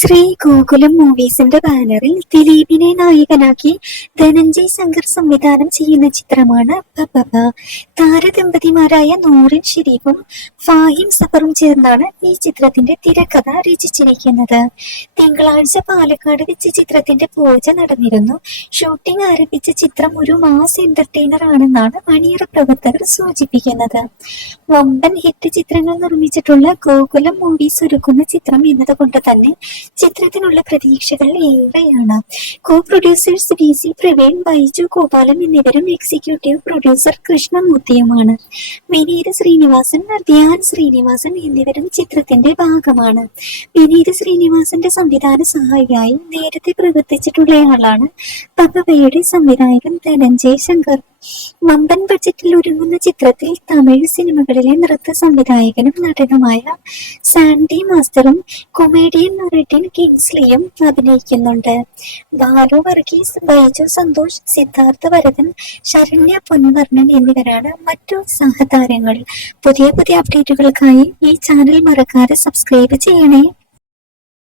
ശ്രീ ഗോകുലം മൂവീസിന്റെ ബാനറിൽ ദിലീപിനെ നായകനാക്കി ധനഞ്ജയ് ശങ്കർ സംവിധാനം ചെയ്യുന്ന ചിത്രമാണ് പപ്പ താരദമ്പതിമാരായ നൂറിൻ ഷെരീഫും ഫാഹിം സഫറും ചേർന്നാണ് ഈ ചിത്രത്തിന്റെ തിരക്കഥ രചിച്ചിരിക്കുന്നത്. തിങ്കളാഴ്ച പാലക്കാട് വെച്ച് ചിത്രത്തിന്റെ പൂജ നടന്നിരുന്നു. ഷൂട്ടിംഗ് ആരംഭിച്ച ചിത്രം ഒരു മാസ് എന്റർടൈനർ ആണെന്നാണ് അണിയറ പ്രവർത്തകർ സൂചിപ്പിക്കുന്നത്. വമ്പൻ ഹിറ്റ് ചിത്രങ്ങൾ നിർമ്മിച്ചിട്ടുള്ള ഗോകുലം മൂവീസ് ഒരുക്കുന്ന ചിത്രം എന്നതുകൊണ്ട് തന്നെ ചിത്രത്തിനുള്ള പ്രതീക്ഷകൾ ഏറെയാണ്. Co producers V C Praveen Baiju Gopalan എന്നിവരും എക്സിക്യൂട്ടീവ് പ്രൊഡ്യൂസർ കൃഷ്ണമൂർത്തിയുമാണ്. വിനീത് ശ്രീനിവാസൻ ധ്യാൻ ശ്രീനിവാസൻ എന്നിവരും ചിത്രത്തിന്റെ ഭാഗമാണ്. വിനീത് ശ്രീനിവാസന്റെ സംവിധാന സഹായിയായി നേരത്തെ പ്രവർത്തിച്ചിട്ടുള്ളയാളാണ് പപ്പവയുടെ സംവിധായകൻ ധനഞ്ജയ് ശങ്കർ. വമ്പൻ ബഡ്ജറ്റിൽ ഒരുങ്ങുന്ന ചിത്രത്തിൽ തമിഴ് സിനിമകളിലെ നൃത്ത സംവിധായകനും നടനുമായ സാൻഡി മാസ്റ്ററും കൊമേഡിയൻ നറിറ്റിൻ കിങ്സ്ലിയും അഭിനയിക്കുന്നുണ്ട്. ബാലു വർഗീസ് ബൈജു സന്തോഷ് സിദ്ധാർത്ഥ വരദൻ ശരണ്യ പൊൻവർണൻ എന്നിവരാണ് മറ്റു സഹതാരങ്ങൾ. പുതിയ പുതിയ അപ്ഡേറ്റുകൾക്കായി ഈ ചാനൽ മറക്കാതെ സബ്സ്ക്രൈബ് ചെയ്യണേ.